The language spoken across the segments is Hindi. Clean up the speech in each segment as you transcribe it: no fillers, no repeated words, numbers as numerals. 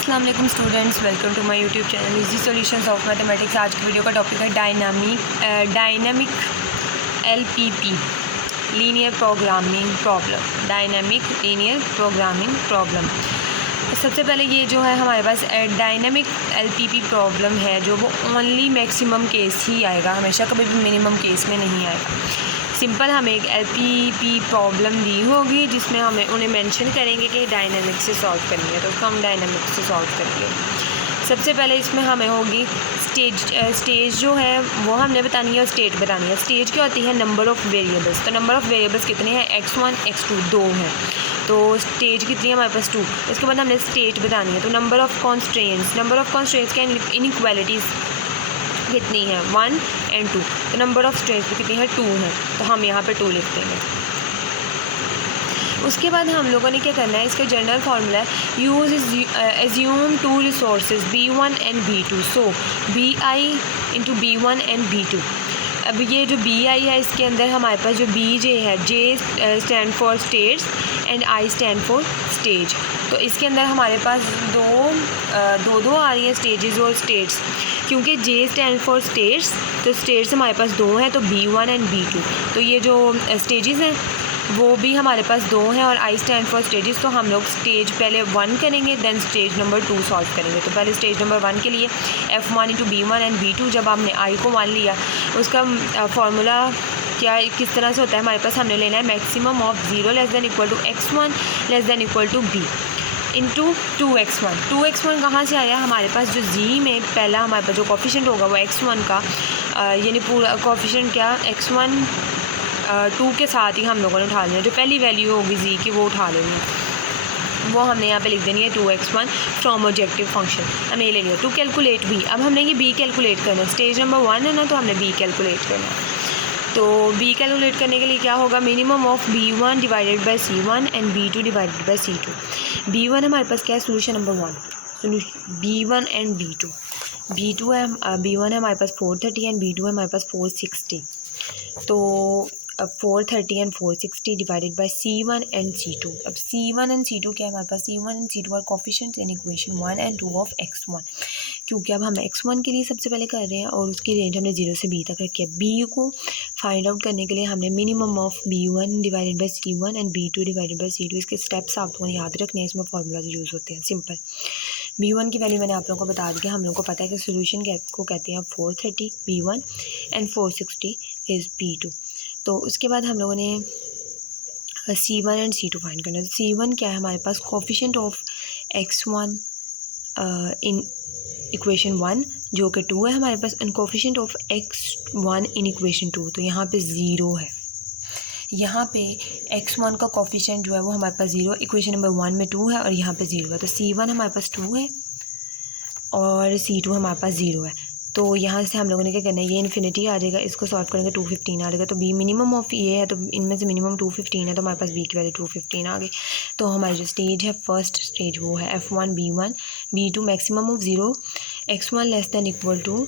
अस्सलाम वालेकुम students, welcome to my YouTube channel easy solutions of mathematics. आज की वीडियो का टॉपिक है dynamic LPP linear programming problem. Dynamic linear programming problem. सबसे पहले ये जो है हमारे पास डायनामिक LPP प्रॉब्लम है, जो वो ओनली मैक्सिमम केस ही आएगा, हमेशा कभी भी मिनिमम केस में नहीं आएगा। सिंपल हमें एक LPP प्रॉब्लम दी होगी जिसमें हमें उन्हें मेंशन करेंगे कि डायनामिक से सॉल्व करनी है, तो उसको हम डायनामिक से सॉल्व करेंगे। सबसे पहले इसमें हमें होगी स्टेज जो है वो हमने बतानी है और स्टेट बतानी है। स्टेज क्या होती है? Number of variables. तो नंबर ऑफ़ वेरिएबल्स कितने हैं? x1 x2 2 हैं, तो स्टेज कितनी है हमारे पास 2। उसके बाद हमने स्टेट बतानी है। तो नंबर ऑफ़ कॉन्स्ट्रेंट्स क्या इनइक्वालिटीज़ कितनी है? 1 और 2। तो नंबर ऑफ़ स्ट्रेंट्स कितनी है? 2 है, तो हम यहाँ पे 2 लिख देंगे। उसके बाद हम लोगों ने क्या करना है, इसका जनरल फार्मूला है use assume 2 resources B1 and B2, so BI into B1 and B2। अब ये जो BI है इसके अंदर हमारे पास जो BJ है, J stand for states and I stand for stage. तो इसके अंदर हमारे पास दो आ रही हैं स्टेजेस और स्टेट्स, क्योंकि J स्टैंड फॉर स्टेट्स, तो स्टेट्स हमारे पास 2 हैं, तो B1 एंड B2। तो ये जो स्टेजेस हैं वो भी हमारे पास 2 हैं, और I स्टैंड फॉर स्टेजेस। तो हम लोग स्टेज पहले 1 करेंगे, देन स्टेज नंबर 2 सॉल्व करेंगे। तो पहले स्टेज नंबर 1 के लिए F1 into B1 and B2, जब हमने I को 1 लिया, उसका फार्मूला क्या किस तरह से होता है? हमारे पास हमने लेना है maximum of 0 less than equal to x1 less than equal to b into 2x1। 2x1 कहाँ से आया? हमारे पास जो z में पहला हमारे पास जो कोफिशिएंट होगा वो x1 का, यानी पूरा कोफिशिएंट क्या x1 2 के साथ ही हम लोगों ने उठा लेना है। जो पहली वैल्यू होगी z की वो उठा लेनी है, वो हमने यहाँ पे लिख देनी है 2x1 फ्रॉम ऑब्जेक्टिव फंक्शन। हमने ये ले लिया। टू कैलकुलेट b, अब हमने ये b कैलकुलेट करना है। स्टेज नंबर 1 है ना, तो हमने b कैलकुलेट करना है। तो b कैलकुलेट करने के लिए क्या होगा? Minimum of B1 divided by C1 and B2 divided by C2। B1 हमारे पास क्या है? Solution number 1 B1 and B2। B2 है B1 है हमारे पास 430 एंड B2 है हमारे पास 460। तो 430 and 460 divided by C1 and C2। अब C1 एंड C2 क्या है हमारे पास? C1 and C2 are coefficients in equation 1 and 2 of x1, क्योंकि अब हम x1 के लिए सबसे पहले कर रहे हैं और उसकी रेंज हमने 0 से b तक रखी है। b को फाइंड आउट करने के लिए हमने minimum of B1 divided by C1 and B2 divided by C2। इसके स्टेप्स आप लोगों ने याद रखने हैं, इसमें फार्मूला यूज़ होते हैं। सिंपल B1 की वैल्यू मैंने आप लोगों को बता दी, हम लोगों को पता है कि सोल्यूशन को कहते हैं 430 B1 एंड 460 इज़ B2। तो उसके बाद हम लोगों ने C1 एंड C2 फाइंड करना है। तो C1 क्या है हमारे पास? Coefficient of x1 in equation 1 जो कि 2 है हमारे पास, and coefficient of x1 in equation 2, तो यहाँ पे 0 है। यहाँ पे x1 का कोफिशिएंट जो है वो हमारे पास 0, इक्वेशन नंबर 1 में 2 है और यहाँ पे 0 है। तो C1 हमारे पास 2 है और C2 हमारे पास 0 है। तो यहाँ से हम लोगों ने क्या करना है, ये इन्फिनिटी आ जाएगा, इसको सॉल्व करेंगे 215 आ जाएगा। तो b मिनिमम ऑफ ये है, तो इनमें से मिनिमम 215 है, तो हमारे पास b की वैल्यू 215 आ गई। तो हमारी जो स्टेज है, फर्स्ट स्टेज वो है F1 B1 B2, maximum of 0 x1 less than equal to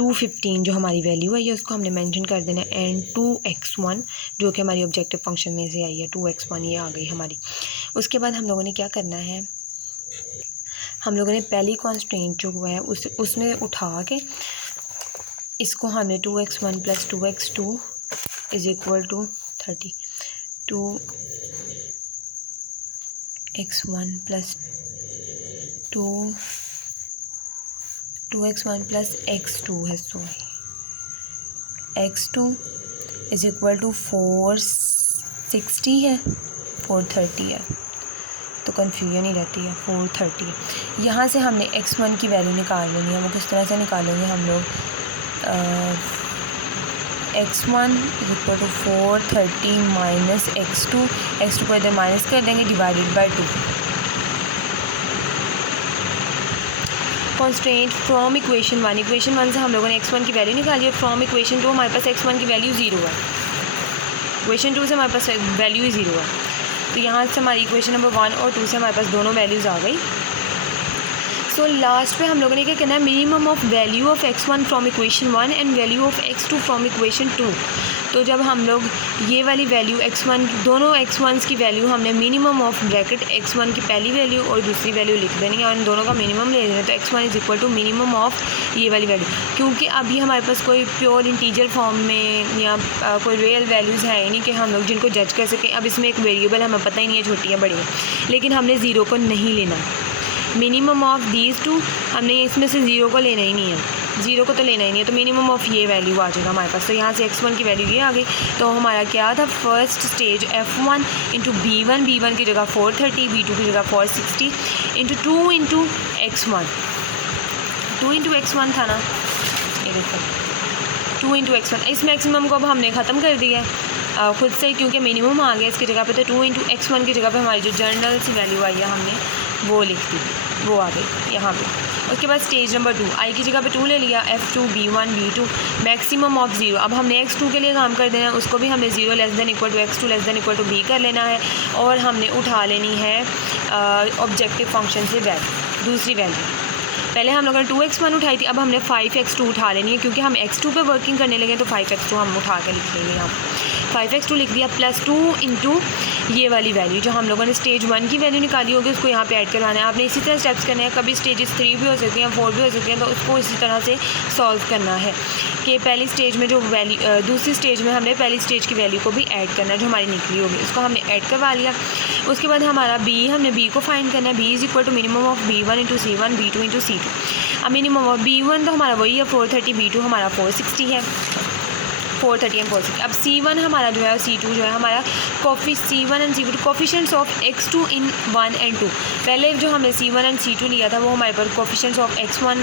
215 जो हमारी वैल्यू है, ये उसको हमने मेंशन कर देना है, एंड 2x1 जो कि हमारी ऑब्जेक्टिव फंक्शन में से आई है, 2x1 ये आ गई हमारी। उसके बाद हम लोगों ने क्या करना है, हम लोगों ने पहली कॉन्स्ट्रेंट जो हुआ है उसमें उठा के इसको हमने 2x1 plus 2x2 is equal to 30, 2x1 plus 2x1 plus x2 है, sorry x2 is equal to 460 है, 430 है, तो कन्फ्यूजन ही रहती है। 430 है। यहाँ से हमने x1 की वैल्यू निकाल लेनी है। वो किस तरह से निकालेंगे हम लोग? x1 is equal to 430 minus x2 को इधर माइनस कर देंगे, divided by 2। Constraint from equation 1 से हम लोगों ने x1 की वैल्यू निकाली है। फ्रॉम इक्वेशन 2 हमारे पास x1 की वैल्यू 0 है, इक्वेशन 2 से हमारे पास वैल्यू ही 0 है। तो यहाँ से हमारी इक्वेशन नंबर 1 और 2 से हमारे पास दोनों वैल्यूज़ आ गई। सो लास्ट पे हम लोगों ने क्या करना है, minimum of value of x1 from equation 1 and value of x2 from equation 2। तो जब हम लोग ये वाली वैल्यू x1 दोनों x1s की वैल्यू हमने मिनिमम ऑफ ब्रैकेट x1 की पहली वैल्यू और दूसरी वैल्यू लिख देनी है और इन दोनों का मिनिमम ले लेना है। तो x1 is equal to minimum of ये वाली वैल्यू, क्योंकि अभी हमारे पास कोई प्योर इंटीजर फॉर्म में या कोई रियल वैल्यूज़ है ही नहीं कि हम लोग जिनको जज कर सकें। अब इसमें एक वेरिएबल हमें पता ही नहीं है छोटी है बड़ी है, लेकिन हमने ज़ीरो को नहीं लेना। मिनिमम ऑफ दीज टू, हमने इसमें से ज़ीरो को लेना ही नहीं है, ज़ीरो को तो लेना ही नहीं है। तो मिनिमम ऑफ ये वैल्यू आ जाएगा हमारे पास। तो यहाँ से x1 की वैल्यू ये आ गई। तो हमारा क्या था, first stage f1 into b1 की जगह 430, b2 की जगह 460 into 2 into x1, 2 into x1 था ना, ये देखो 2 इंटू x1। इस मैक्सिमम को अब हमने ख़त्म कर दिया है खुद से, क्योंकि मिनिमम आ गया इसकी जगह पे। तो 2 इंटू x1 की जगह पे हमारी जो जर्नल सी वैल्यू आई है हमने वो लिख दी, वो आ गई यहाँ पे। उसके बाद स्टेज नंबर 2, आई की जगह पे 2 ले लिया, f2 b1 b2 maximum of 0। अब हमने x2 के लिए काम कर देना है, उसको भी हमने 0 less than equal to x2 less than equal to b कर लेना है और हमने उठा लेनी है ऑब्जेक्टिव फंक्शन से वैल्यू, दूसरी वैल्यू। पहले हम लोगों ने 2x1 उठाई थी, अब हमने 5x2 उठा लेनी है, क्योंकि हम x2 पे वर्किंग करने लगे तो 5x2 हम उठा के लिख लेंगे यहाँ 5x2 लिख दिया प्लस 2 इंटू ये वाली वैल्यू जो हम लोगों ने स्टेज 1 की वैल्यू निकाली होगी उसको यहाँ पे ऐड करवाना है। आपने इसी तरह स्टेप्स करने हैं, कभी स्टेजेस 3 भी हो सकते हैं 4 भी हो सकते हैं, तो उसको इसी तरह से सॉल्व करना है कि पहली स्टेज में जो वैल्यू दूसरी स्टेज में हमने पहली स्टेज की वैल्यू को भी ऐड करना है जो हमारी निकली होगी, उसको हमने ऐड करवा लिया। उसके बाद हमारा हमने b को फाइंड करना है, b is equal to minimum of b1 into c1 b2 into c2। अब मिनिमम ऑफ b1 तो हमारा वही है 430, b2 हमारा 460 है, 430 एंड 460। अब c1 हमारा जो है c2 जो है हमारा c1 and c2 coefficients of x2 in 1 and 2। पहले जो हमने c1 एंड c2 लिया था वो हमारे पास coefficients of x1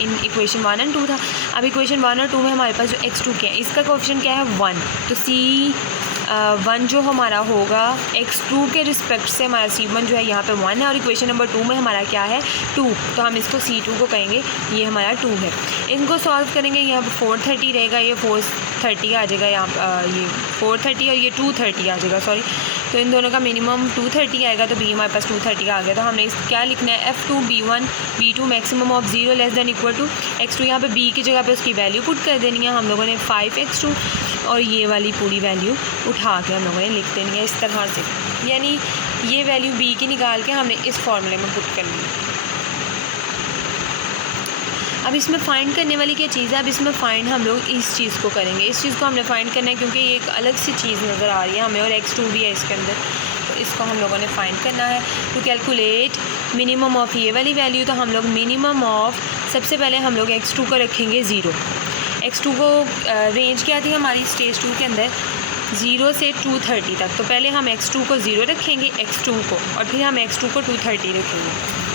in equation 1 and 2 था। अब इक्वेशन 1 और 2 में हमारे पास जो x2 क्या है, इसका कोफिशिएंट क्या है 1, तो c1 जो हमारा होगा x2 के रिस्पेक्ट से हमारा c1 जो है यहाँ पे 1 है और इक्वेशन नंबर 2 में हमारा क्या है 2, तो हम इसको c2 को कहेंगे ये हमारा 2 है। इनको सॉल्व करेंगे, यहाँ पर 430 रहेगा, ये 430 आ जाएगा, यहाँ ये 430 और ये 230 आ जाएगा, सॉरी। तो इन दोनों का मिनिमम 230 आएगा, तो b हमारे पास 230 आ गया। तो हमने इस क्या लिखना है f2 b1 b2 maximum of 0 less than equal to x2। यहाँ पे b की जगह पे उसकी वैल्यू पुट कर देनी है हम लोगों ने 5x2 और ये वाली पूरी वैल्यू उठा के हम लोगों ने लिख देनी है इस तरह से, यानी ये वैल्यू b की निकाल के हमने इस फॉर्मूले में पुट कर ली। अब इसमें फ़ाइंड करने वाली क्या चीज़ है, अब इसमें फ़ाइंड हम लोग इस चीज़ को करेंगे, इस चीज़ को हमने फ़ाइंड करना है क्योंकि ये एक अलग सी चीज़ नज़र आ रही है हमें और x2 भी है इसके अंदर, तो इसको हम लोगों ने फ़ाइंड करना है। तो कैलकुलेट मिनिमम ऑफ ये वाली वैल्यू, तो हम लोग मिनिमम ऑफ सबसे पहले हम लोग x2 को रखेंगे 0। x2 को रेंज क्या थी हमारी स्टेज 2 के अंदर 0 से 230 तक, तो पहले हम x2 को 0 रखेंगे x2 को और फिर हम x2 को 230 रखेंगे।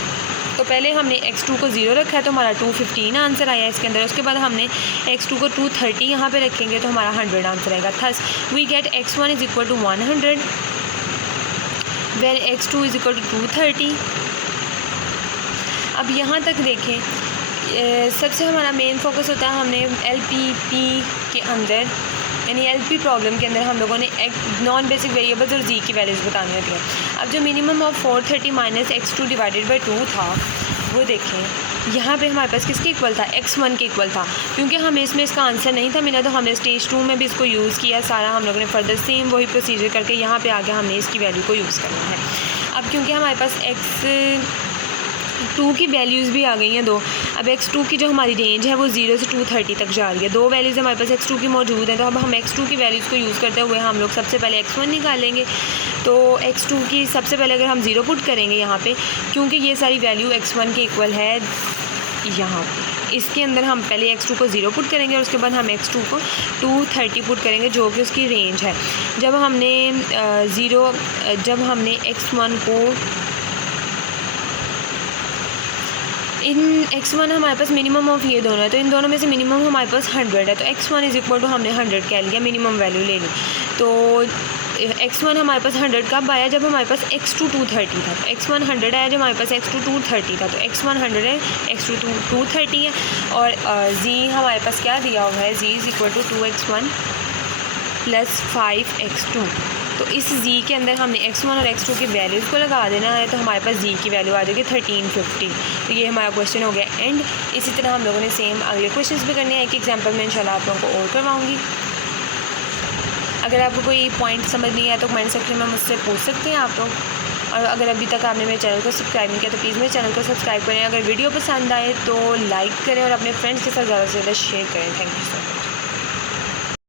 तो पहले हमने x2 को 0 रखा है तो हमारा 215 आंसर आया इसके अंदर। उसके बाद हमने x2 को 230 यहाँ पे रखेंगे तो हमारा 100 आंसर आएगा। Thus we get x1 is equal to 100 where x2 is equal to 230। अब यहाँ तक देखें, सबसे हमारा मेन फोकस होता है हमने LPP के अंदर यानी LP प्रॉब्लम के अंदर हम लोगों ने नॉन बेसिक वेरिएबल्स और जी की वैल्यूज़ बतानी होती है। अब जो minimum of 430 minus x2 divided by 2 था वो देखें यहाँ पे हमारे पास किसके इक्वल था, x1 के इक्वल था। क्योंकि हमें इसमें इसका आंसर नहीं था मिला तो हमने स्टेज 2 में भी इसको यूज़ किया सारा, हम लोगों ने फर्दर सेम वही प्रोसीजर करके यहाँ पे आगे हमने इसकी वैल्यू को यूज़ करना है। अब क्योंकि हमारे पास x2 की वैल्यूज़ भी आ गई हैं 2, अब x2 की जो हमारी रेंज है वो 0 से 230 तक जा रही है, 2 वैल्यूज़ हमारे पास x2 की मौजूद हैं। तो अब हम x2 की वैल्यूज़ को यूज़ करते हुए हम लोग सबसे पहले x1 निकालेंगे। तो x2 की सबसे पहले अगर हम 0 पुट करेंगे यहाँ पे, क्योंकि ये सारी वैल्यू x1 के इक्वल है यहाँ इसके अंदर हम पहले x2 को 0 पुट करेंगे और उसके बाद हम x2 को 230 पुट करेंगे जो कि उसकी रेंज है। जब हमने x1 को इन x1 हमारे पास मिनिमम ऑफ ये दोनों है, तो इन दोनों में से मिनिमम हमारे पास 100 है, तो x1 इज़ इक्वल टू हमने 100 कह लिया, मिनिमम वैल्यू ले ली। तो x1 हमारे पास 100 कब आया, जब हमारे पास x2 230 था। तो x1 100 आया जब हमारे पास x2 230 था, तो x1 100 है, x2 230 है और z हमारे पास क्या दिया हुआ है, z is equal to 2x1 plus 5x2। तो इस z के अंदर हमने x1 और x2 की वैल्यूज़ को लगा देना है, तो हमारे पास z की वैल्यू आ जाएगी 1350। तो ये हमारा क्वेश्चन हो गया एंड। इसी तरह हम लोगों ने सेम अगले क्वेश्चंस भी करने हैं, एक एग्जांपल में इंशाल्लाह आप लोगों को और करवाऊँगी। अगर आपको कोई पॉइंट समझ नहीं आया तो कमेंट सेक्शन में मुझसे पूछ सकते हैं आप लोग। और अगर अभी तक आपने मेरे चैनल को सब्सक्राइब नहीं किया तो प्लीज़ मेरे चैनल को सब्सक्राइब करें। अगर वीडियो पसंद आए तो लाइक करें और अपने फ्रेंड्स के साथ ज़्यादा से ज़्यादा शेयर करें। Thank you so much.